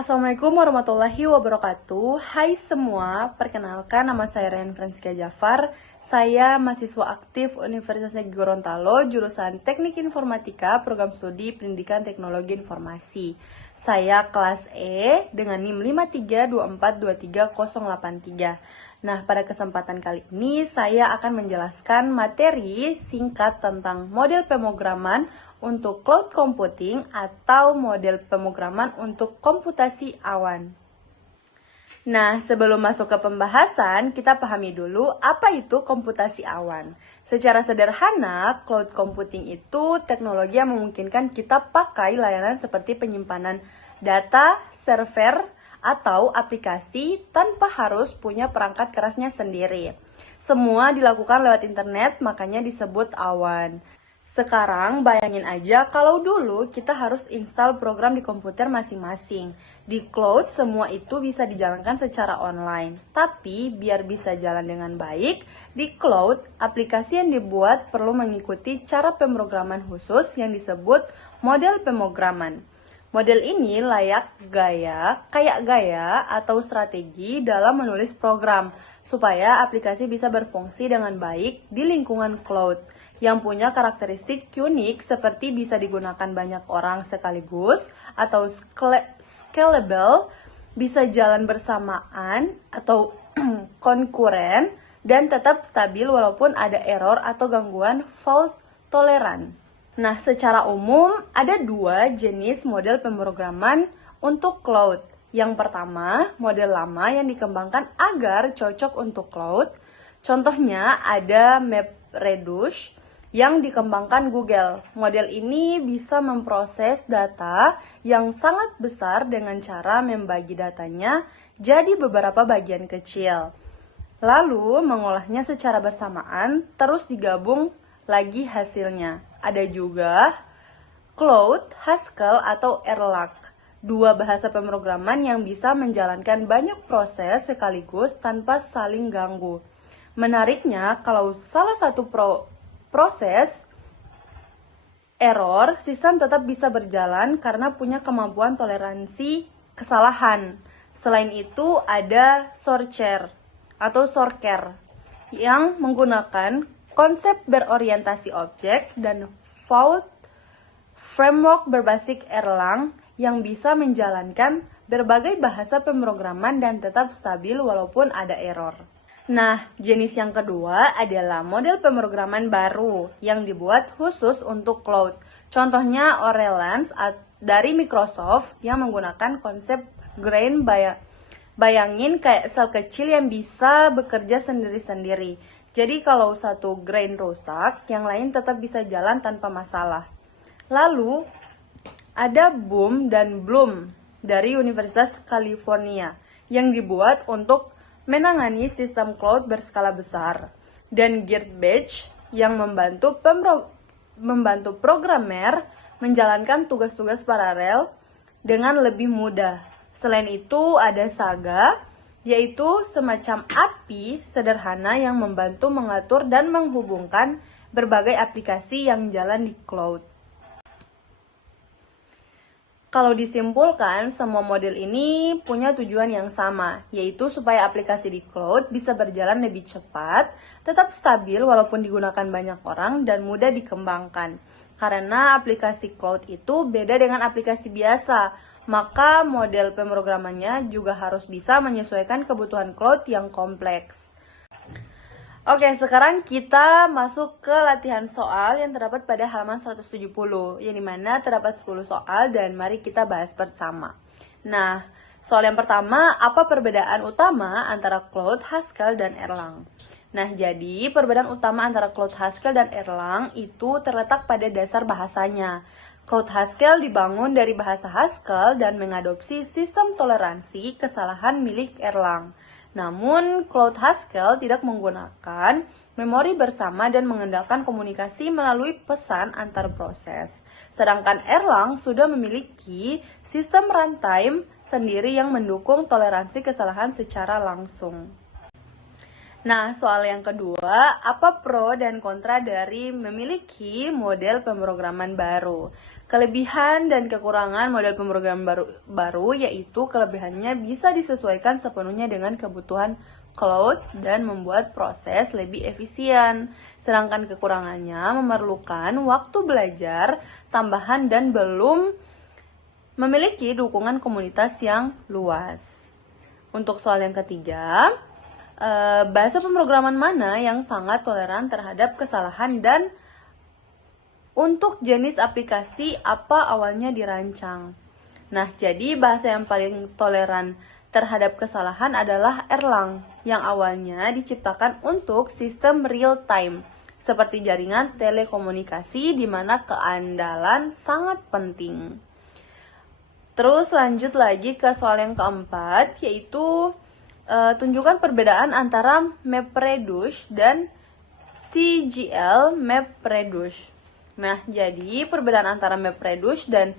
Assalamualaikum warahmatullahi wabarakatuh. Hai semua, perkenalkan nama saya Ryan Francisca Jafar. Saya mahasiswa aktif Universitas Negeri Gorontalo, jurusan Teknik Informatika, Program Studi Pendidikan Teknologi Informasi. Saya kelas E dengan NIM 532423083. Nah, pada kesempatan kali ini saya akan menjelaskan materi singkat tentang model pemrograman untuk cloud computing atau model pemrograman untuk komputasi awan. Nah, sebelum masuk ke pembahasan, kita pahami dulu apa itu komputasi awan. Secara sederhana, cloud computing itu teknologi yang memungkinkan kita pakai layanan seperti penyimpanan data, server, atau aplikasi tanpa harus punya perangkat kerasnya sendiri. Semua dilakukan lewat internet, makanya disebut awan. Sekarang bayangin aja kalau dulu kita harus install program di komputer masing-masing. Di cloud semua itu bisa dijalankan secara online. Tapi biar bisa jalan dengan baik, di cloud aplikasi yang dibuat perlu mengikuti cara pemrograman khusus yang disebut model pemrograman. Model ini kayak gaya atau strategi dalam menulis program supaya aplikasi bisa berfungsi dengan baik di lingkungan cloud yang punya karakteristik unik seperti bisa digunakan banyak orang sekaligus atau scalable, bisa jalan bersamaan atau konkuren, dan tetap stabil walaupun ada error atau gangguan fault toleran. Nah, secara umum ada dua jenis model pemrograman untuk cloud. Yang pertama, model lama yang dikembangkan agar cocok untuk cloud. Contohnya ada MapReduce yang dikembangkan Google. Model ini bisa memproses data yang sangat besar dengan cara membagi datanya jadi beberapa bagian kecil. Lalu mengolahnya secara bersamaan, terus digabung lagi hasilnya. Ada juga Cloud, Haskell, atau Erlang. Dua bahasa pemrograman yang bisa menjalankan banyak proses sekaligus tanpa saling ganggu. Menariknya, kalau salah satu proses error, sistem tetap bisa berjalan karena punya kemampuan toleransi kesalahan. Selain itu, ada Sorker yang menggunakan konsep berorientasi objek dan fault framework berbasis Erlang yang bisa menjalankan berbagai bahasa pemrograman dan tetap stabil walaupun ada error. Nah, jenis yang kedua adalah model pemrograman baru yang dibuat khusus untuk cloud. Contohnya Orleans dari Microsoft yang menggunakan konsep grain. Bayangin kayak sel kecil yang bisa bekerja sendiri-sendiri. Jadi kalau satu grain rusak, yang lain tetap bisa jalan tanpa masalah. Lalu ada Boom dan Bloom dari Universitas California yang dibuat untuk menangani sistem cloud berskala besar, dan Gearbest yang membantu programmer menjalankan tugas-tugas paralel dengan lebih mudah. Selain itu ada Saga, yaitu semacam API sederhana yang membantu mengatur dan menghubungkan berbagai aplikasi yang jalan di cloud. Kalau disimpulkan, semua model ini punya tujuan yang sama, yaitu supaya aplikasi di cloud bisa berjalan lebih cepat, tetap stabil walaupun digunakan banyak orang, dan mudah dikembangkan. Karena aplikasi cloud itu beda dengan aplikasi biasa, maka model pemrogramannya juga harus bisa menyesuaikan kebutuhan cloud yang kompleks. Oke, sekarang kita masuk ke latihan soal yang terdapat pada halaman 170, yang dimana terdapat 10 soal dan mari kita bahas bersama. Nah, soal yang pertama, apa perbedaan utama antara Cloud, Haskell, dan Erlang? Nah, jadi perbedaan utama antara Cloud, Haskell, dan Erlang itu terletak pada dasar bahasanya. Cloud Haskell dibangun dari bahasa Haskell dan mengadopsi sistem toleransi kesalahan milik Erlang. Namun, Cloud Haskell tidak menggunakan memori bersama dan mengandalkan komunikasi melalui pesan antar proses. Sedangkan Erlang sudah memiliki sistem runtime sendiri yang mendukung toleransi kesalahan secara langsung. Nah, soal yang kedua, apa pro dan kontra dari memiliki model pemrograman baru? Kelebihan dan kekurangan model pemrograman baru yaitu kelebihannya bisa disesuaikan sepenuhnya dengan kebutuhan cloud dan membuat proses lebih efisien. Sedangkan kekurangannya memerlukan waktu belajar tambahan dan belum memiliki dukungan komunitas yang luas. Untuk soal yang ketiga, bahasa pemrograman mana yang sangat toleran terhadap kesalahan dan untuk jenis aplikasi apa awalnya dirancang. Nah, jadi bahasa yang paling toleran terhadap kesalahan adalah Erlang yang awalnya diciptakan untuk sistem real time seperti jaringan telekomunikasi di mana keandalan sangat penting. Terus lanjut lagi ke soal yang keempat, yaitu tunjukkan perbedaan antara MapReduce dan CGL MapReduce. Nah, jadi perbedaan antara MapReduce dan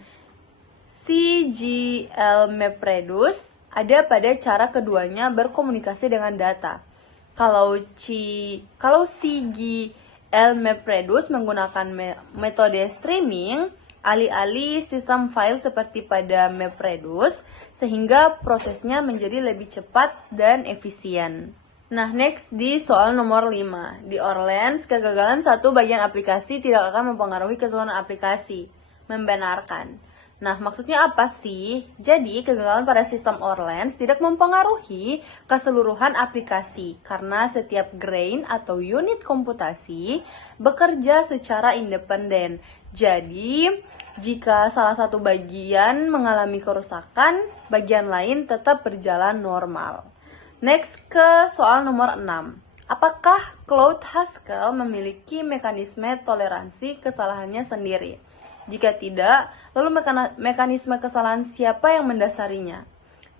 CGL MapReduce ada pada cara keduanya berkomunikasi dengan data. Kalau CGL MapReduce menggunakan metode streaming, alih-alih sistem file seperti pada MapReduce, sehingga prosesnya menjadi lebih cepat dan efisien. Nah, next di soal nomor 5. Di Orleans, kegagalan satu bagian aplikasi tidak akan mempengaruhi keseluruhan aplikasi. Membenarkan. Nah, maksudnya apa sih? Jadi, kegagalan pada sistem Orleans tidak mempengaruhi keseluruhan aplikasi karena setiap grain atau unit komputasi bekerja secara independen. Jadi, jika salah satu bagian mengalami kerusakan, bagian lain tetap berjalan normal. Next ke soal nomor 6. Apakah Claude Haskell memiliki mekanisme toleransi kesalahannya sendiri? Jika tidak, lalu mekanisme kesalahan siapa yang mendasarinya?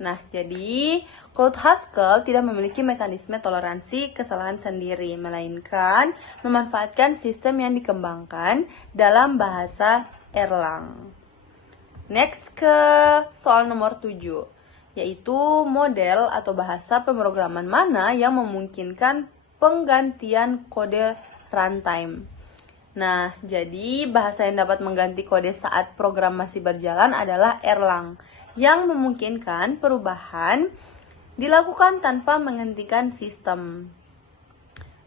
Nah, jadi Claude Haskell tidak memiliki mekanisme toleransi kesalahan sendiri, melainkan memanfaatkan sistem yang dikembangkan dalam bahasa Erlang. Next ke soal nomor 7, yaitu model atau bahasa pemrograman mana yang memungkinkan penggantian kode runtime. Nah, jadi bahasa yang dapat mengganti kode saat program masih berjalan adalah Erlang, yang memungkinkan perubahan dilakukan tanpa menghentikan sistem.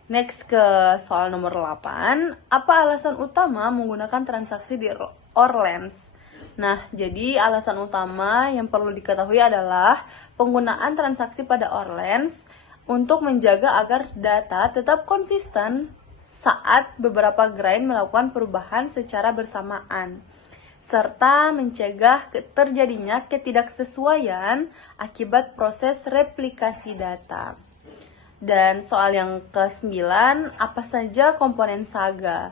Next ke soal nomor 8, apa alasan utama menggunakan transaksi di Orleans? Nah, jadi alasan utama yang perlu diketahui adalah penggunaan transaksi pada Orleans untuk menjaga agar data tetap konsisten saat beberapa grain melakukan perubahan secara bersamaan, serta mencegah terjadinya ketidaksesuaian akibat proses replikasi data. Dan soal yang ke-9, apa saja komponen Saga?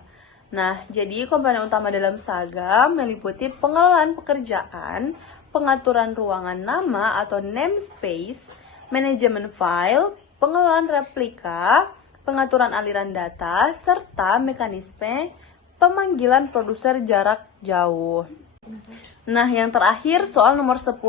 Nah, jadi komponen utama dalam Saga meliputi pengelolaan pekerjaan, pengaturan ruangan nama atau namespace, manajemen file, pengelolaan replika, pengaturan aliran data, serta mekanisme pemanggilan produser jarak jauh. Nah, yang terakhir soal nomor 10,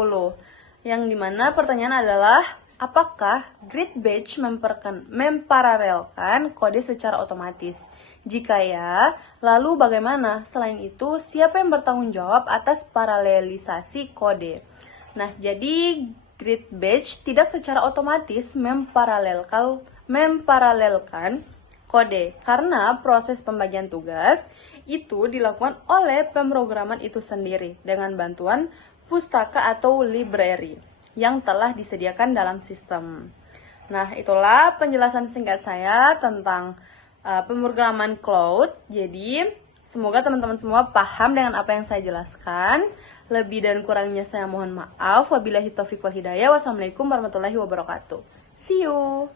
yang dimana pertanyaan adalah, apakah grid batch memparalelkan kode secara otomatis? Jika ya, lalu bagaimana? Selain itu, siapa yang bertanggung jawab atas paralelisasi kode? Nah, jadi grid batch tidak secara otomatis memparalelkan kode karena proses pembagian tugas itu dilakukan oleh pemrograman itu sendiri dengan bantuan pustaka atau library yang telah disediakan dalam sistem. Nah, itulah penjelasan singkat saya tentang pemrograman cloud. Jadi, semoga teman-teman semua paham dengan apa yang saya jelaskan. Lebih dan kurangnya saya mohon maaf. Wabillahi taufiq wal hidayah. Wassalamualaikum warahmatullahi wabarakatuh. See you.